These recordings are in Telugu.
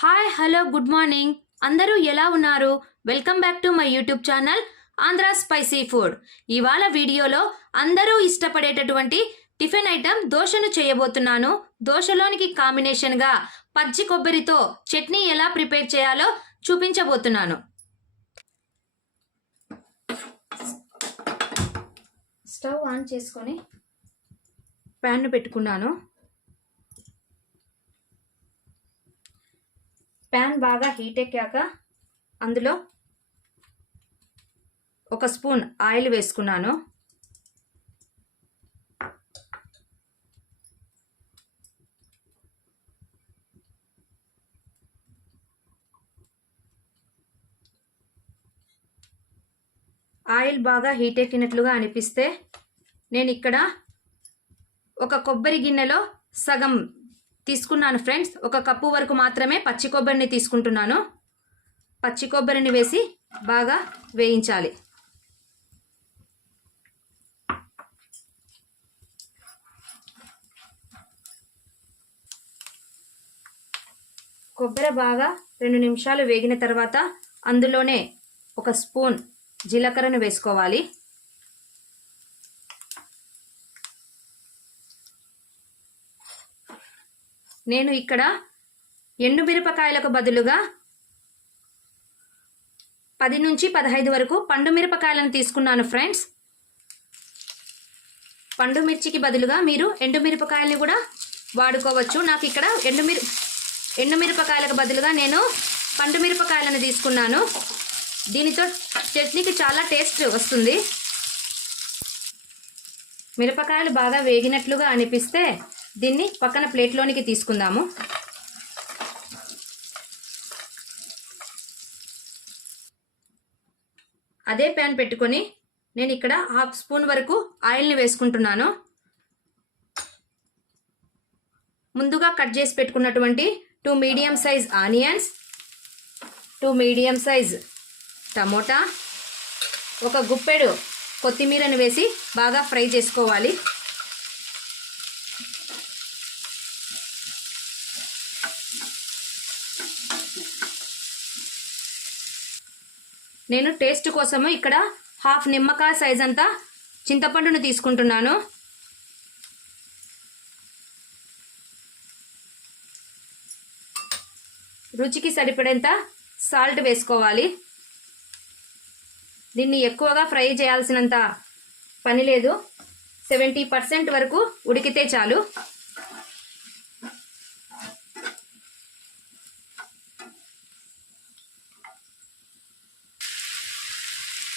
Hi hello good morning. అందరూ ఎలా ఉన్నారు? Welcome back to my YouTube channel Andhra spicy food. ఇవాళ వీడియోలో అందరూ ఇష్టపడేటటువంటి టిఫిన్ ఐటమ్ దోశను చేయబోతున్నాను. దోశలోనికి కాంబినేషన్గా పచ్చి కొబ్బరితో చట్నీ ఎలా ప్రిపేర్ చేయాలో చూపించబోతున్నాను. స్టవ్ ఆన్ చేసుకొని ప్యాన్ను పెట్టుకున్నాను. ప్యాన్ బాగా హీట్ ఎక్కాక అందులో ఒక స్పూన్ ఆయిల్ వేసుకున్నాను. ఆయిల్ బాగా హీట్ ఎక్కినట్లుగా అనిపిస్తే నేను ఇక్కడ ఒక కొబ్బరి గిన్నెలో సగం తీసుకున్నాను ఫ్రెండ్స్. ఒక కప్పు వరకు మాత్రమే పచ్చి కొబ్బరిని తీసుకుంటున్నాను. పచ్చి కొబ్బరిని వేసి బాగా వేయించాలి. కొబ్బరి బాగా రెండు నిమిషాలు వేగిన తర్వాత అందులోనే ఒక స్పూన్ జీలకర్రను వేసుకోవాలి. నేను ఇక్కడ ఎండు మిరపకాయలకు బదులుగా పది నుంచి పదహైదు వరకు పండు మిరపకాయలను తీసుకున్నాను ఫ్రెండ్స్. పండు మిర్చికి బదులుగా మీరు ఎండు మిరపకాయలని కూడా వాడుకోవచ్చు. నాకు ఇక్కడ ఎండు మిర ఎండు మిరపకాయలకు బదులుగా నేను పండు మిరపకాయలను తీసుకున్నాను. దీనితో చట్నీకి చాలా టేస్ట్ వస్తుంది. మిరపకాయలు బాగా వేగినట్లుగా అనిపిస్తే దీన్ని పక్కన ప్లేట్లోనికి తీసుకుందాము. అదే ప్యాన్ పెట్టుకొని నేను ఇక్కడ హాఫ్ స్పూన్ వరకు ఆయిల్ని వేసుకుంటున్నాను. ముందుగా కట్ చేసి పెట్టుకున్నటువంటి two medium size onions two medium size tomato ఒక గుప్పెడు కొత్తిమీరను వేసి బాగా ఫ్రై చేసుకోవాలి. నేను టేస్ట్ కోసము ఇక్కడ హాఫ్ నిమ్మకాయ సైజ్ అంతా చింతపండును తీసుకుంటున్నాను. రుచికి సరిపడేంత సాల్ట్ వేసుకోవాలి. దీన్ని ఎక్కువగా ఫ్రై చేయాల్సినంత పని లేదు. సెవెంటీ పర్సెంట్ వరకు ఉడికితే చాలు.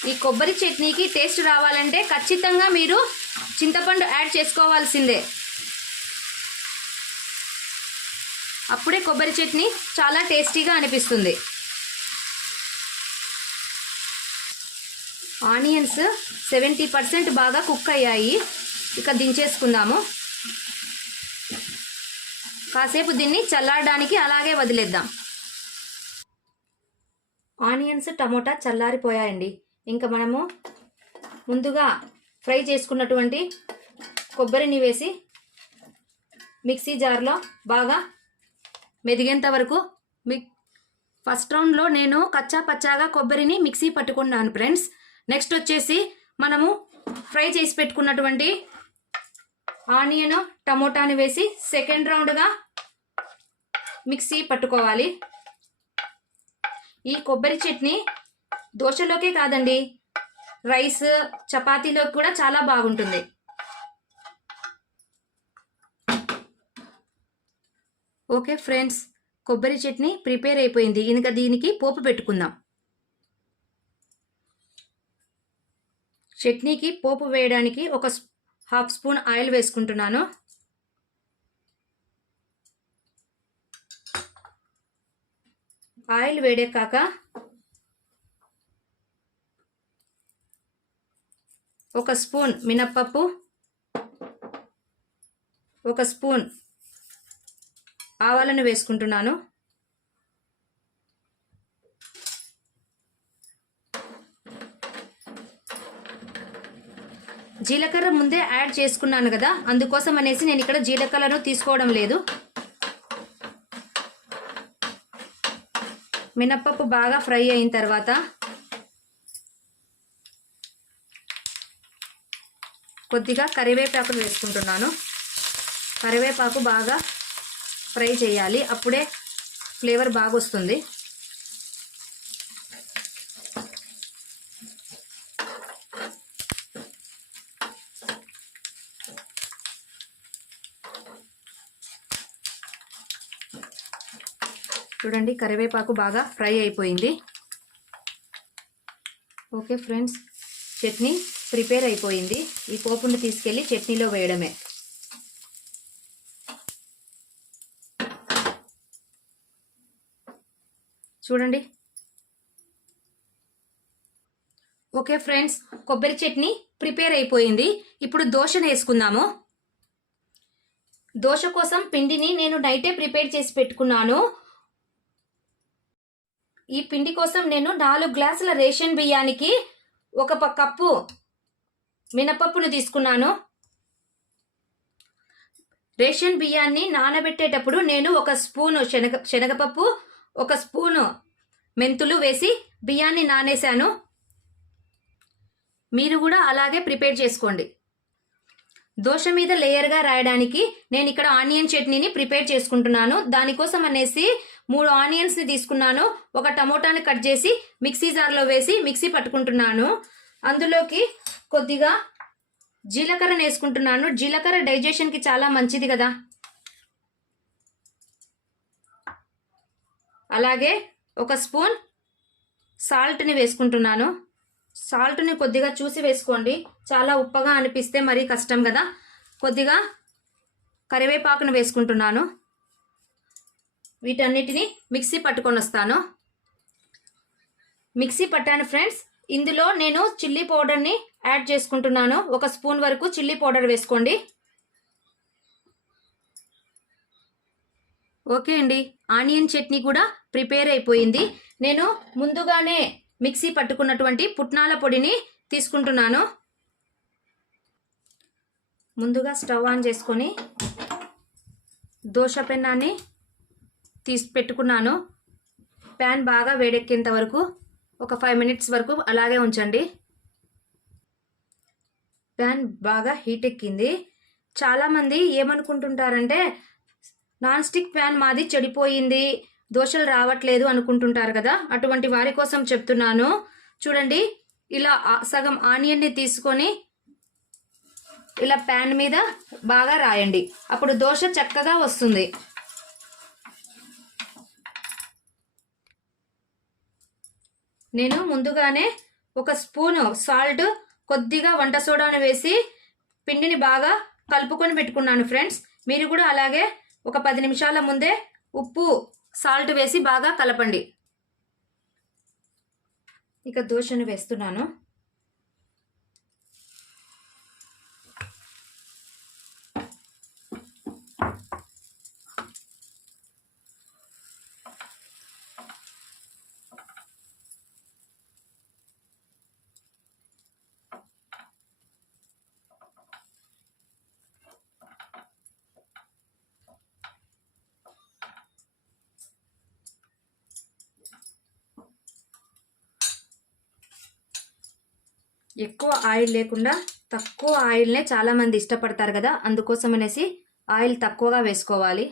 ఈ కొబ్బరి చట్నీకి టేస్ట్ రావాలంటే ఖచ్చితంగా మీరు చింతపండు యాడ్ చేసుకోవాల్సిందే. అప్పుడే కొబ్బరి చట్నీ చాలా టేస్టీగా అనిపిస్తుంది. ఆనియన్స్ సెవెంటీ పర్సెంట్ బాగా కుక్ అయ్యాయి. ఇక దించేసుకుందాము. కాసేపు దీన్ని చల్లారడానికి అలాగే వదిలేద్దాం. ఆనియన్స్ టమోటా చల్లారిపోయాయండి. ఇంకా మనము ముందుగా ఫ్రై చేసుకున్నటువంటి కొబ్బరిని వేసి మిక్సీ జార్లో బాగా మెదిగేంత వరకు మిక్ ఫస్ట్ రౌండ్లో నేను కచ్చా పచ్చాగా కొబ్బరిని మిక్సీ పట్టుకున్నాను ఫ్రెండ్స్. నెక్స్ట్ వచ్చేసి మనము ఫ్రై చేసి పెట్టుకున్నటువంటి ఆనియన్ టమోటాని వేసి సెకండ్ రౌండ్గా మిక్సీ పట్టుకోవాలి. ఈ కొబ్బరి చట్నీ దోశలోకే కాదండి. రైస్ చపాతీలోకి కూడా చాలా బాగుంటుంది. ఓకే ఫ్రెండ్స్ కొబ్బరి చట్నీ ప్రిపేర్ అయిపోయింది. ఇంకా దీనికి పోపు పెట్టుకుందాం. చట్నీకి పోపు వేయడానికి ఒక హాఫ్ స్పూన్ ఆయిల్ వేసుకుంటున్నాను. ఆయిల్ వేడెక్కాక ఒక స్పూన్ మినప్పప్పు. ఒక స్పూన్ ఆవాలను వేసుకుంటున్నాను. జీలకర్ర ముందే యాడ్ చేసుకున్నాను కదా అందుకోసం అనేసి నేను ఇక్కడ జీలకర్రను తీసుకోవడం లేదు. మినప్పప్పు బాగా ఫ్రై అయిన తర్వాత కొద్దిగా కరివేపాకు వేసుకుంటున్నాను. కరివేపాకు బాగా ఫ్రై చేయాలి. అప్పుడే ఫ్లేవర్ బాగా వస్తుంది చూడండి కరివేపాకు బాగా ఫ్రై అయిపోయింది. ఓకే ఫ్రెండ్స్ చట్నీ ప్రిపేర్ అయిపోయింది. ఈ పోపును తీసుకెళ్ళి చట్నీలో వేయడమే. చూడండి. ఓకే ఫ్రెండ్స్ కొబ్బరి చట్నీ ప్రిపేర్ అయిపోయింది. ఇప్పుడు దోశను వేసుకుందాము. దోశ కోసం పిండిని నేను నైటే ప్రిపేర్ చేసి పెట్టుకున్నాను. ఈ పిండి కోసం నేను నాలుగు గ్లాసుల రేషన్ బియ్యానికి ఒక కప్పు మినపప్పును తీసుకున్నాను. రేషన్ బియ్యాన్ని నానబెట్టేటప్పుడు నేను ఒక స్పూను శనగ శనగపప్పు ఒక స్పూను మెంతులు వేసి బియ్యాన్ని నానేశాను. మీరు కూడా అలాగే ప్రిపేర్ చేసుకోండి. దోశ మీద లేయర్గా రాయడానికి నేను ఇక్కడ ఆనియన్ చట్నీని ప్రిపేర్ చేసుకుంటున్నాను. దానికోసం అనేసి మూడు ఆనియన్స్ని తీసుకున్నాను. ఒక టమోటాని కట్ చేసి మిక్సీ జార్లో వేసి మిక్సీ పట్టుకుంటున్నాను. అందులోకి కొద్దిగా జీలకర్ర వేసుకుంటున్నాను జీలకర్ర డైజెషన్కి చాలా మంచిది కదా. అలాగే ఒక స్పూన్ సాల్ట్ని వేసుకుంటున్నాను. సాల్ట్ని కొద్దిగా చూసి వేసుకోండి. చాలా ఉప్పగా అనిపిస్తే మరీ కష్టం కదా. కొద్దిగా కరివేపాకును వేసుకుంటున్నాను. వీటన్నిటిని మిక్సీ పట్టుకొని వస్తాను. మిక్సీ పట్టాను ఫ్రెండ్స్. ఇందులో నేను చిల్లీ పౌడర్ని యాడ్ చేసుకుంటున్నాను. ఒక స్పూన్ వరకు చిల్లీ పౌడర్ వేసుకోండి. ఓకే అండి. ఆనియన్ చట్నీ కూడా ప్రిపేర్ అయిపోయింది. నేను ముందుగానే మిక్సీ పట్టుకున్నటువంటి పుట్నాల పొడిని తీసుకుంటున్నాను. ముందుగా స్టవ్ ఆన్ చేసుకొని దోశ పెన్నాన్ని తీసి పెట్టుకున్నాను. ప్యాన్ బాగా వేడెక్కేంత వరకు ఒక ఫైవ్ మినిట్స్ వరకు అలాగే ఉంచండి. ప్యాన్ బాగా హీట్ ఎక్కింది. చాలామంది ఏమనుకుంటుంటారంటే నాన్ స్టిక్ ప్యాన్ మాది చెడిపోయింది దోశలు రావట్లేదు అనుకుంటుంటారు కదా. అటువంటి వారి కోసం చెప్తున్నాను. చూడండి ఇలా సగం ఆనియన్ని తీసుకొని ఇలా ప్యాన్ మీద బాగా రాయండి. అప్పుడు దోశ చక్కగా వస్తుంది. నేను ముందుగానే ఒక స్పూను సాల్ట్ కొద్దిగా వంట సోడాను వేసి పిండిని బాగా కలుపుకొని పెట్టుకున్నాను ఫ్రెండ్స్. మీరు కూడా అలాగే ఒక పది నిమిషాల ముందే ఉప్పు సాల్ట్ వేసి బాగా కలపండి. ఇక దోశను వేస్తున్నాను. ఎక్కువ ఆయిల్ లేకుండా తక్కువ ఆయిల్నే చాలామంది ఇష్టపడతారు కదా అందుకోసం అనేసి ఆయిల్ తక్కువగా వేసుకోవాలి.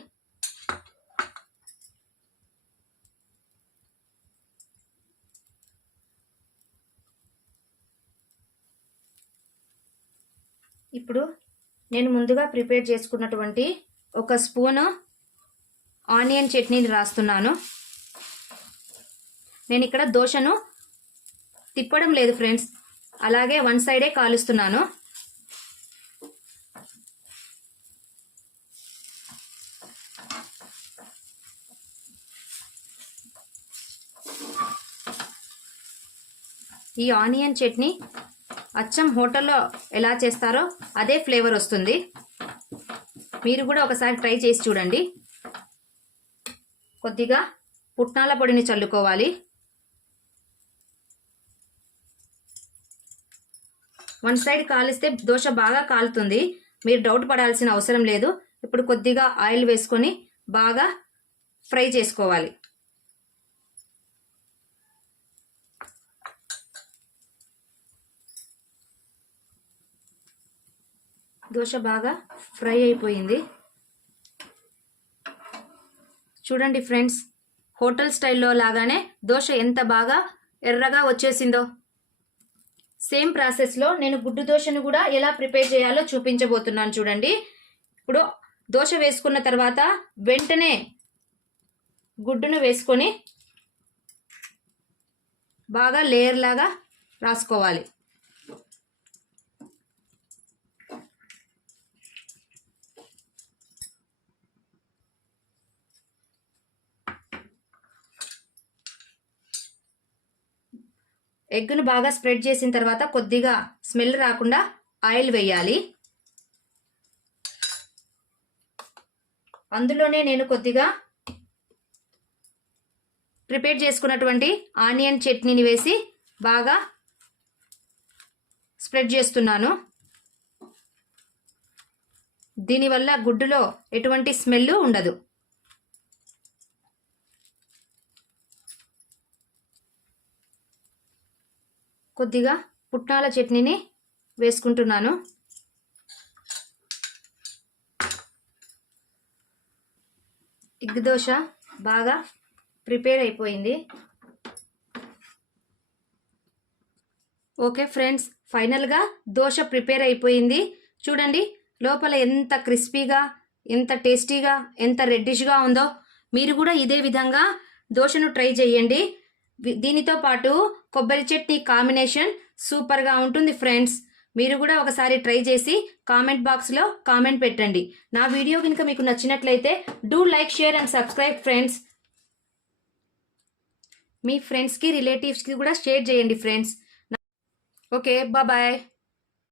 ఇప్పుడు నేను ముందుగా ప్రిపేర్ చేసుకున్నటువంటి ఒక స్పూను ఆనియన్ చట్నీని రాస్తున్నాను. నేను ఇక్కడ దోశను తిప్పడం లేదు ఫ్రెండ్స్ అలాగే వన్ సైడే కాలుస్తున్నాను. ఈ ఆనియన్ చట్నీ అచ్చం హోటల్లో ఎలా చేస్తారో అదే ఫ్లేవర్ వస్తుంది. మీరు కూడా ఒకసారి ట్రై చేసి చూడండి. కొద్దిగా పుట్నాల పొడిని చల్లుకోవాలి. వన్ సైడ్ కాలిస్తే దోశ బాగా కాలుతుంది. మీరు డౌట్ పడాల్సిన అవసరం లేదు. ఇప్పుడు కొద్దిగా ఆయిల్ వేసుకొని బాగా ఫ్రై చేసుకోవాలి. దోశ బాగా ఫ్రై అయిపోయింది. చూడండి ఫ్రెండ్స్ హోటల్ స్టైల్లో లాగానే దోశ ఎంత బాగా ఎర్రగా వచ్చేసిందో. సేమ్ ప్రాసెస్లో నేను గుడ్డు దోశను కూడా ఎలా ప్రిపేర్ చేయాలో చూపించబోతున్నాను చూడండి. ఇప్పుడు దోశ వేసుకున్న తర్వాత వెంటనే గుడ్డును వేసుకొని బాగా లేయర్ లాగా రాసుకోవాలి. ఎగ్గును బాగా స్ప్రెడ్ చేసిన తర్వాత కొద్దిగా స్మెల్ రాకుండా ఆయిల్ వేయాలి. అందులోనే నేను కొద్దిగా ప్రిపేర్ చేసుకున్నటువంటి ఆనియన్ చట్నీని వేసి బాగా స్ప్రెడ్ చేస్తున్నాను. దీనివల్ల గుడ్డులో ఎటువంటి స్మెల్ ఉండదు. కొద్దిగా పుట్నాల చట్నీని వేసుకుంటున్నాను. ఎగ్ దోశ బాగా ప్రిపేర్ అయిపోయింది. ఓకే ఫ్రెండ్స్ ఫైనల్గా దోశ ప్రిపేర్ అయిపోయింది. చూడండి లోపల ఎంత క్రిస్పీగా ఎంత టేస్టీగా ఎంత రెడ్డిష్గా ఉందో. మీరు కూడా ఇదే విధంగా దోశను ట్రై చేయండి. దీనితో పాటు కొబ్బరి చట్నీ కాంబినేషన్ సూపర్గా ఉంటుంది ఫ్రెండ్స్. మీరు కూడా ఒకసారి ట్రై చేసి కామెంట్ బాక్స్లో కామెంట్ పెట్టండి. నా వీడియో కనుక మీకు నచ్చినట్లయితే do like share and subscribe friends. మీ ఫ్రెండ్స్కి రిలేటివ్స్కి కూడా షేర్ చేయండి ఫ్రెండ్స్. Okay bye.